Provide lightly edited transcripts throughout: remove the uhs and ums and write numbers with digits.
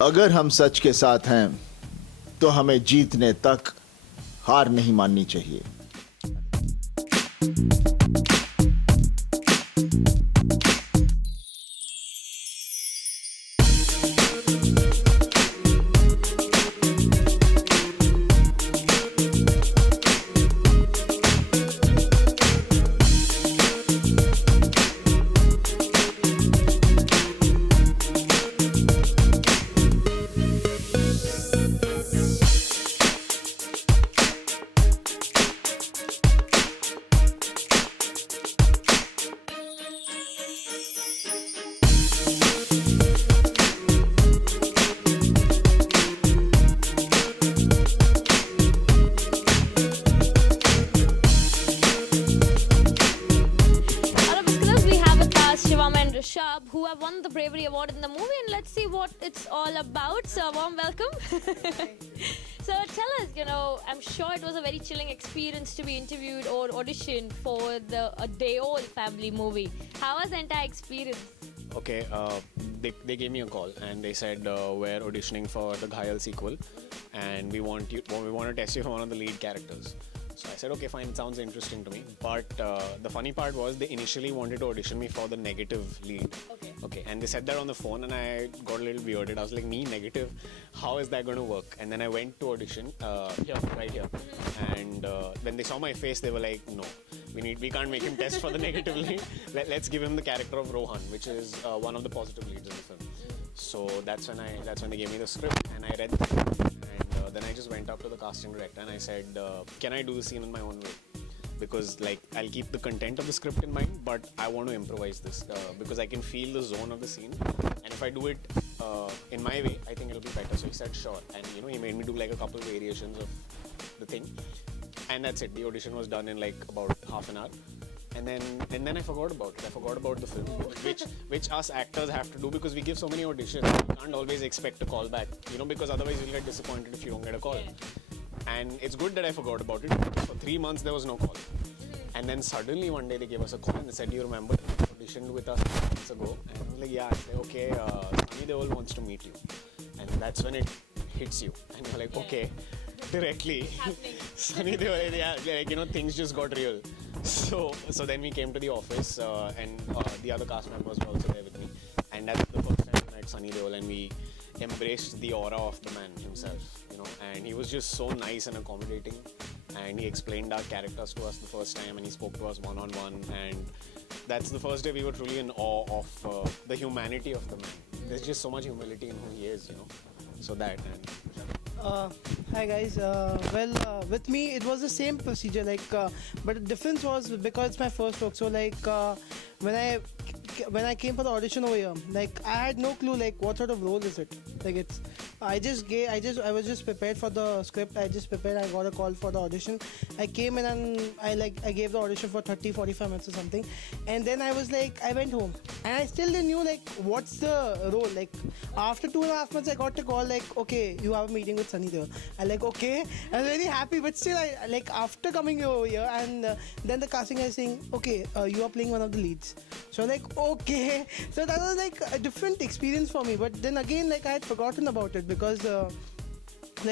अगर हम सच के साथ हैं तो हमें जीतने तक हार नहीं माननी चाहिए. Rishabh, who have won the Bravery Award in the movie, and let's see what it's all about. So, warm welcome. So, tell us, I'm sure it was a very chilling experience to be interviewed or auditioned for a Deol family movie. How was the entire experience? Okay, they gave me a call and they said we're auditioning for the Ghayal sequel, and we want to test you for one of the lead characters. So I said, okay, fine, it sounds interesting to me. But the funny part was they initially wanted to audition me for the negative lead. Okay, and they said that on the phone, and I got a little weirded. I was like, me, negative? How is that going to work? And then I went to audition, right here. And when they saw my face, they were like, no, we can't make him test for the negative lead. Let's give him the character of Rohan, which is one of the positive leads in the film. So that's when they gave me the script, and I read the script. And then I just went up to the casting director and I said, can I do the scene in my own way? Because I'll keep the content of the script in mind, but I want to improvise this because I can feel the zone of the scene, and if I do it in my way, I think it'll be better. So he said sure, and he made me do a couple variations of the thing, and that's it. The audition was done in about half an hour. And then I forgot about it. I forgot about the film, which us actors have to do because we give so many auditions. We can't always expect a call back, because otherwise you'll get disappointed if you don't get a call. Yeah. And it's good that I forgot about it. For 3 months there was no call. And then suddenly one day they gave us a call and they said, "Do you remember you auditioned with us months ago?" And I was like, "Yeah." I said, "Okay, Sunny Deol wants to meet you." And that's when it hits you. And you're like, "Okay." Directly. Sunny Deol, yeah, things just got real. So then we came to the office and the other cast members were also there with me, and that's the first time I met Sunny Deol, and we embraced the aura of the man himself, and he was just so nice and accommodating, and he explained our characters to us the first time, and he spoke to us one-on-one, and that's the first day we were truly in awe of the humanity of the man. There's just so much humility in who he is, so that. And hi guys. With me it was the same procedure, but the difference was because it's my first work. So when I came for the audition over here, I had no clue what sort of role is it. I was just prepared for the script. I got a call for the audition. I came in and I gave the audition for 30-45 minutes or something, and then I went home and I still didn't knew what's the role. After 2.5 months I got a call okay, you have a meeting with Sunny Deol. I'm okay, I was very happy, but still I after coming over here, and then the casting guy is saying, okay, you are playing one of the leads. So okay, so that was a different experience for me. But then again, I had forgotten about it because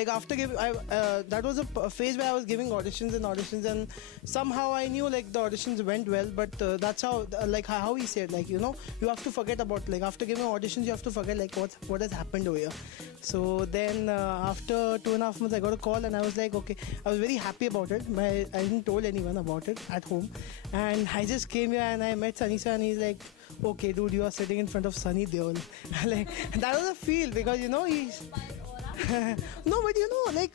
after giving, that was a phase where I was giving auditions, and somehow I knew the auditions went well, but that's how how he said you have to forget about after giving auditions you have to forget what has happened over here. So then after 2.5 months I got a call and I was okay, I was very happy about it. I didn't told anyone about it at home, and I just came here and I met Sunny sir, and he's okay dude, you are sitting in front of Sunny Deol. That was a feel because he's no, but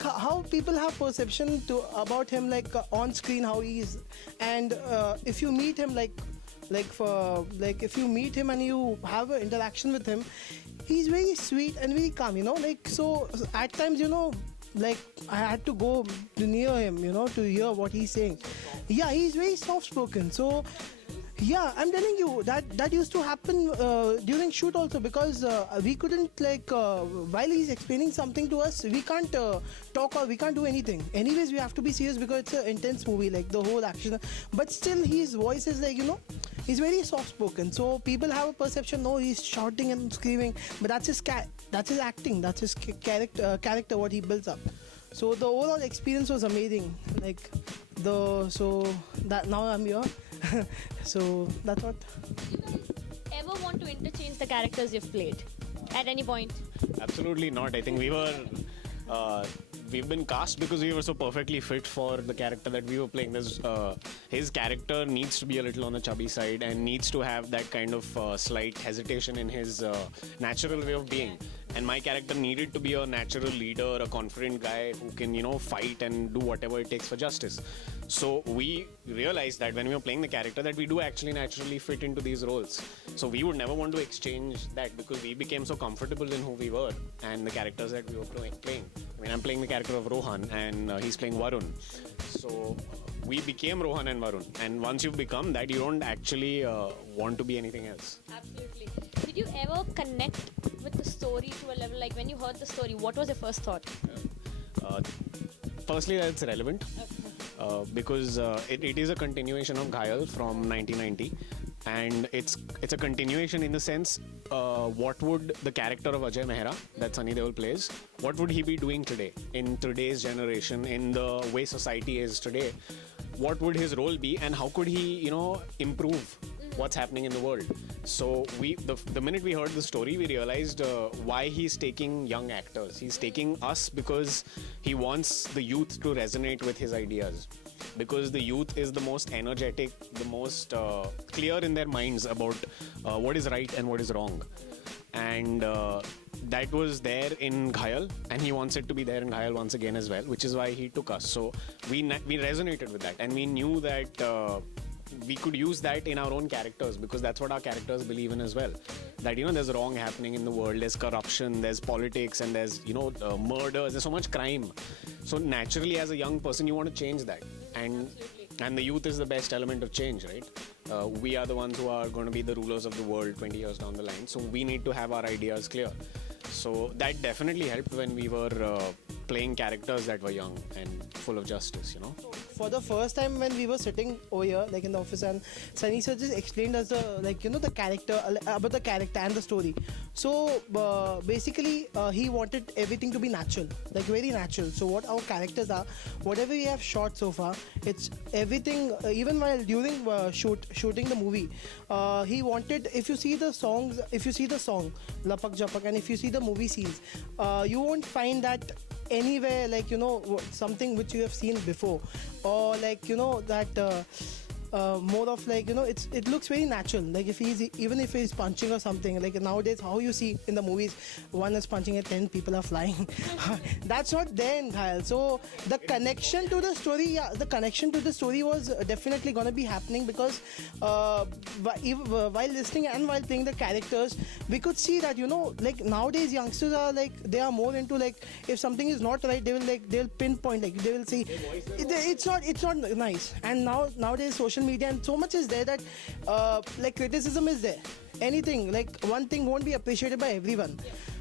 how people have perception about him on screen, how he is, and if you meet him if you meet him and you have an interaction with him, he's very sweet and very calm, so at times I had to go near him, to hear what he's saying. Yeah, he's very soft spoken, so Yeah, I'm telling you that used to happen during shoot also, because we couldn't while he's explaining something to us, we can't talk or we can't do anything. Anyways, we have to be serious because it's an intense movie, like the whole action. But still, his voice is he's very soft spoken. So people have a perception, no, he's shouting and screaming, but that's his acting, that's his character what he builds up. So the overall experience was amazing. So that now I'm here. So that's what. You guys ever want to interchange the characters you've played at any point? Absolutely not. I think we've been cast because we were so perfectly fit for the character that we were playing. His character needs to be a little on the chubby side and needs to have that kind of slight hesitation in his natural way of being. And my character needed to be a natural leader, a confident guy who can, fight and do whatever it takes for justice. So we realized that when we were playing the character that we do actually naturally fit into these roles. So we would never want to exchange that because we became so comfortable in who we were and the characters that we were playing. I mean, I'm playing the character of Rohan and he's playing Varun. So we became Rohan and Varun. And once you become that, you don't actually want to be anything else. Absolutely. Did you ever connect with the story to a level, like when you heard the story, what was your first thought? Firstly, that's relevant. Because it is a continuation of Ghayal from 1990, and it's a continuation in the sense what would the character of Ajay Mehra that Sunny Deol plays, what would he be doing today in today's generation, in the way society is today? What would his role be, and how could he improve what's happening in the world? So the minute we heard the story, we realized why he's taking young actors. He's taking us because he wants the youth to resonate with his ideas. Because the youth is the most energetic, the most clear in their minds about what is right and what is wrong. And that was there in Ghayal, and he wants it to be there in Ghayal once again as well, which is why he took us. So we resonated with that, and we knew that we could use that in our own characters because that's what our characters believe in as well. That there's wrong happening in the world, there's corruption, there's politics, and there's murders, there's so much crime. So naturally, as a young person, you want to change that, and the youth is the best element of change, right? We are the ones who are going to be the rulers of the world 20 years down the line. So we need to have our ideas clear. So that definitely helped when we were playing characters that were young and full of justice, For the first time when we were sitting over here, like in the office, and Sunny sir just explained us the character, about the character and the story. So basically, he wanted everything to be natural, like very natural. So what our characters are, whatever we have shot so far, it's everything. Even while during shooting the movie, he wanted. If you see the song Lapak Japak, and if you see the movie scenes, you won't find that anywhere something which you have seen before, or that more of it looks very natural. Like if he's punching or something, like nowadays how you see in the movies, one is punching and 10 people are flying. That's not there in Ghayal. So the connection to the story was definitely gonna be happening because while listening and while playing the characters, we could see that nowadays youngsters are they are more into if something is not right, they'll pinpoint, they will say it's not nice. And nowadays social media and so much is there that criticism is there. Anything, one thing won't be appreciated by everyone.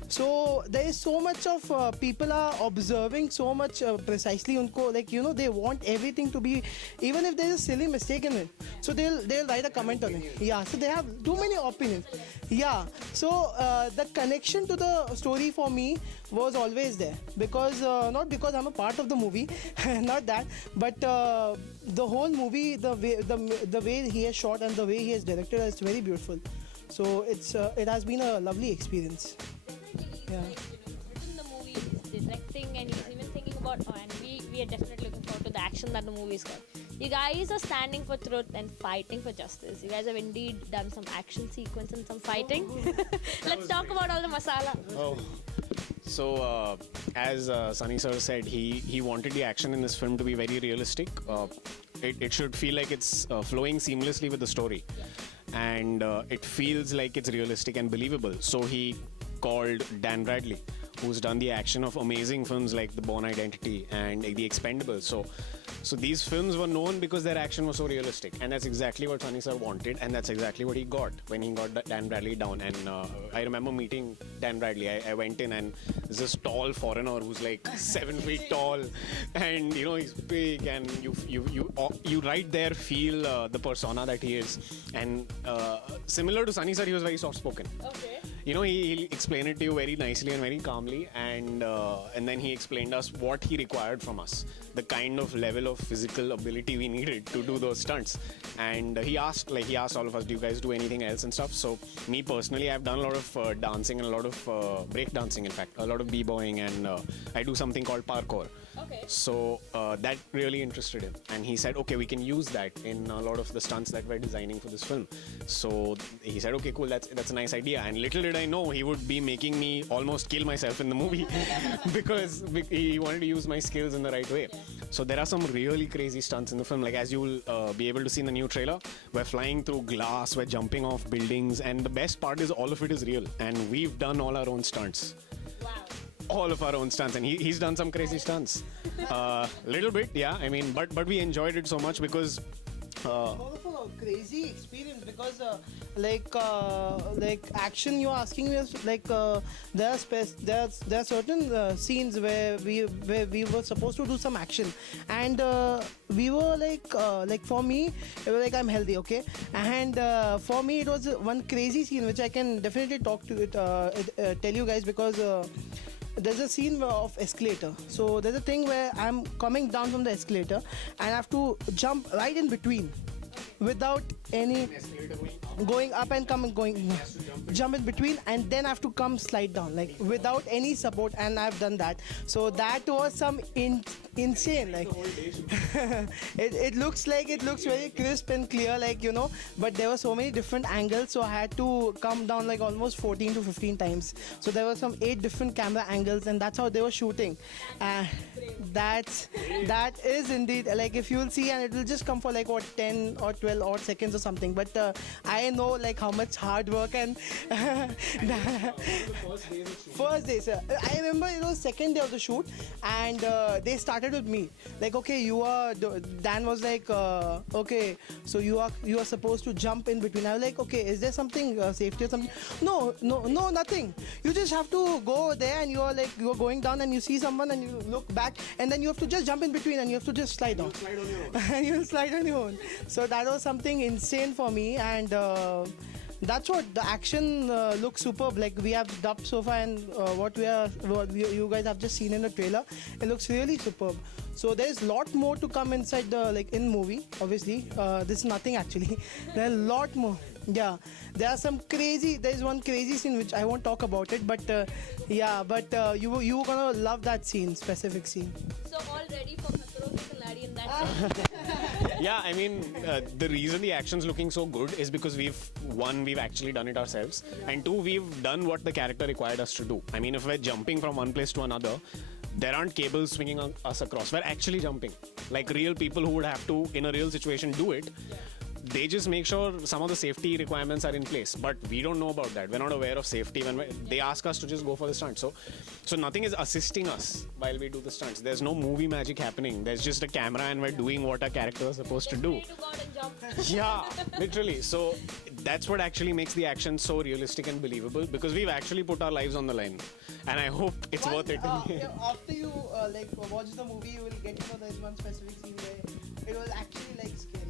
So there is so much of people are observing so much precisely unko, they want everything to be, even if there is a silly mistake in it, so they'll write a comment on it. Yeah, so they have too many opinions. Yeah, so the connection to the story for me was always there because not because I'm a part of the movie, not that, but the whole movie, the way he has shot and the way he has directed, is very beautiful. So it has been a lovely experience. Yeah. Written the movie, he's directing, and he's even thinking about. And we are definitely looking forward to the action that the movie's got. You guys are standing for truth and fighting for justice. You guys have indeed done some action sequence and some fighting. Let's talk about all the masala. Oh. So, as Sunny sir said, he wanted the action in this film to be very realistic. It should feel like it's flowing seamlessly with the story. And it feels like it's realistic and believable. So he called Dan Bradley, who's done the action of amazing films like The Bourne Identity and The Expendables. So So these films were known because their action was so realistic, and that's exactly what Sunny sir wanted, and that's exactly what he got when he got Dan Bradley down. And I remember meeting Dan Bradley. I went in, and there's this tall foreigner who's like 7 feet tall, and you know he's big, and you right there feel the persona that he is. And similar to Sunny sir, he was very soft spoken. Okay. You know, he'll explain it to you very nicely and very calmly, and then he explained us what he required from us, the kind of level of physical ability we needed to do those stunts. And he asked all of us, do you guys do anything else and stuff? So me personally, I've done a lot of dancing and a lot of break dancing, in fact, a lot of b-boying, and I do something called parkour. Okay. So that really interested him, and he said, okay, we can use that in a lot of the stunts that we're designing for this film. So he said, okay, cool, that's a nice idea. And little did I know he would be making me almost kill myself in the movie because he wanted to use my skills in the right way. So there are some really crazy stunts in the film, like as you will be able to see in the new trailer. We're flying through glass, we're jumping off buildings, and the best part is all of it is real, and we've done all our own stunts. Wow. All of our own stunts, and he's done some crazy stunts. Little bit, yeah. I mean, but we enjoyed it so much because. More of a crazy experience because like action you're asking me is like there are certain scenes where we were supposed to do some action, and we were like for me it was like I'm healthy, okay, and for me it was one crazy scene which I can definitely talk to it tell you guys, because there's a scene of escalator. So there's a thing where I'm coming down from the escalator and I have to jump right in between without any going up and going jump in between, and then I have to come slide down like without any support, and I've done that. So that was some insane, like it looks very crisp and clear, like, you know, but there were so many different angles, so I had to come down like almost 14 to 15 times. So there were some 8 different camera angles, and that's how they were shooting. That is indeed, like, if you'll see, and it will just come for like what 10 or 12 odd seconds or something, but I know like how much hard work and first day, sir. I remember it was second day of the shoot, and they started with me like, okay, Dan was like, okay, so you are supposed to jump in between. I was like, okay, is there something safety or something? No, nothing. You just have to go there, and you're going down, and you see someone, and you look back, and then you have to just jump in between, and you have to just slide down. And you'll slide on your own. So that was something insane for me, and that's what the action looks superb. Like we have dubbed so far, and what you guys have just seen in the trailer, it looks really superb. So there's a lot more to come inside the in movie. Obviously, this is nothing actually. There's a lot more. Yeah, there's one crazy scene which I won't talk about it, but you're gonna love that specific scene. So all ready for Khatron Ke Khiladi in that? Yeah, I mean, the reason the action's looking so good is because we've actually done it ourselves, and 2, we've done what the character required us to do. I mean, if we're jumping from one place to another, there aren't cables swinging us across. We're actually jumping. Like real people who would have to, in a real situation, do it. They just make sure some of the safety requirements are in place, but we don't know about that. We're not aware of safety when they ask us to just go for the stunt. So nothing is assisting us while we do the stunts. There's no movie magic happening. There's just a camera, and we're doing what our character is supposed to do. Yeah, literally. So that's what actually makes the action so realistic and believable, because we've actually put our lives on the line, and I hope it's worth it. After you watch the movie, you will get to know there's one specific scene where it was actually like scary.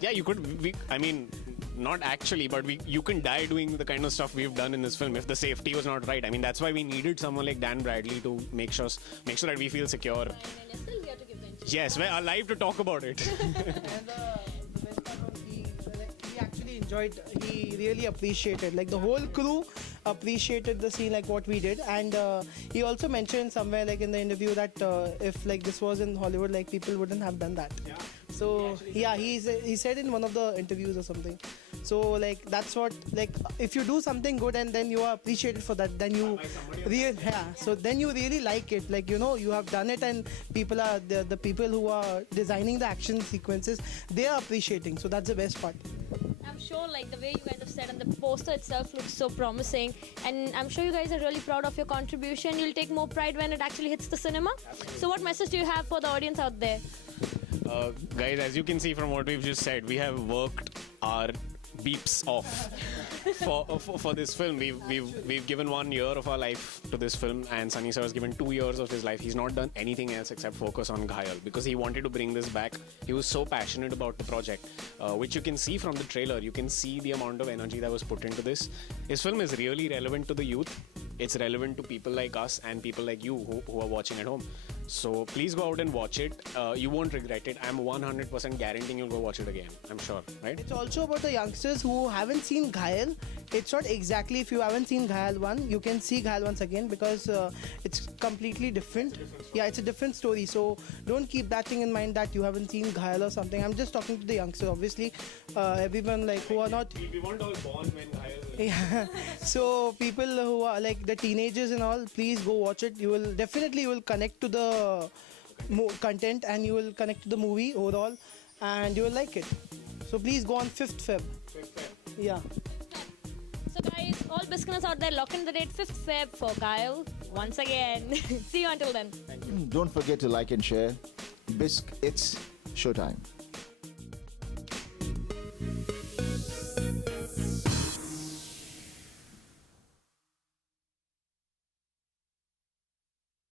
Yeah, you could. I mean, not actually, but you can die doing the kind of stuff we've done in this film if the safety was not right. I mean, that's why we needed someone like Dan Bradley to make sure that we feel secure. And you're still here to give the interview. Yes, we're alive to talk about it. And the best part was he actually enjoyed. He really appreciated. Like the whole crew appreciated the scene, like what we did, and he also mentioned somewhere like in the interview that if like this was in Hollywood, like people wouldn't have done that. Yeah. So yeah, he said in one of the interviews or something. So like that's what, like if you do something good and then you are appreciated for that, then you so then you really like it, like, you know, you have done it, and people are the people who are designing the action sequences, they are appreciating. So that's the best part. I'm sure like the way you guys have said, and the poster itself looks so promising, and I'm sure you guys are really proud of your contribution. You'll take more pride when it actually hits the cinema. So what message do you have for the audience out there? Guys, as you can see from what we've just said, we have worked our beeps off for this film. We've given 1 year of our life to this film, and Sunny sir has given 2 years of his life. He's not done anything else except focus on Ghayal because he wanted to bring this back. He was so passionate about the project, which you can see from the trailer. You can see the amount of energy that was put into this. His film is really relevant to the youth. It's relevant to people like us and people like you who are watching at home. So please go out and watch it. You won't regret it. I'm 100% guaranteeing you'll go watch it again. I'm sure, right? It's also about the youngsters who haven't seen Ghayal. It's not exactly, if you haven't seen Ghayal 1, you can see Ghayal once again because it's completely different. Yeah, it's a different story. So don't keep that thing in mind that you haven't seen Ghayal or something. I'm just talking to the youngsters, obviously. Everyone like who are not... We weren't all born when Ghayal... Yeah. So people who are like the teenagers and all, please go watch it. You will connect to the content and you will connect to the movie overall and you will like it. So please go on 5th Feb. 5th Feb. Yeah. So guys, all Biscuits out there, lock in the date 5th Feb for Ghayal once again. See you until then. Don't forget to like and share. Bisc, it's showtime.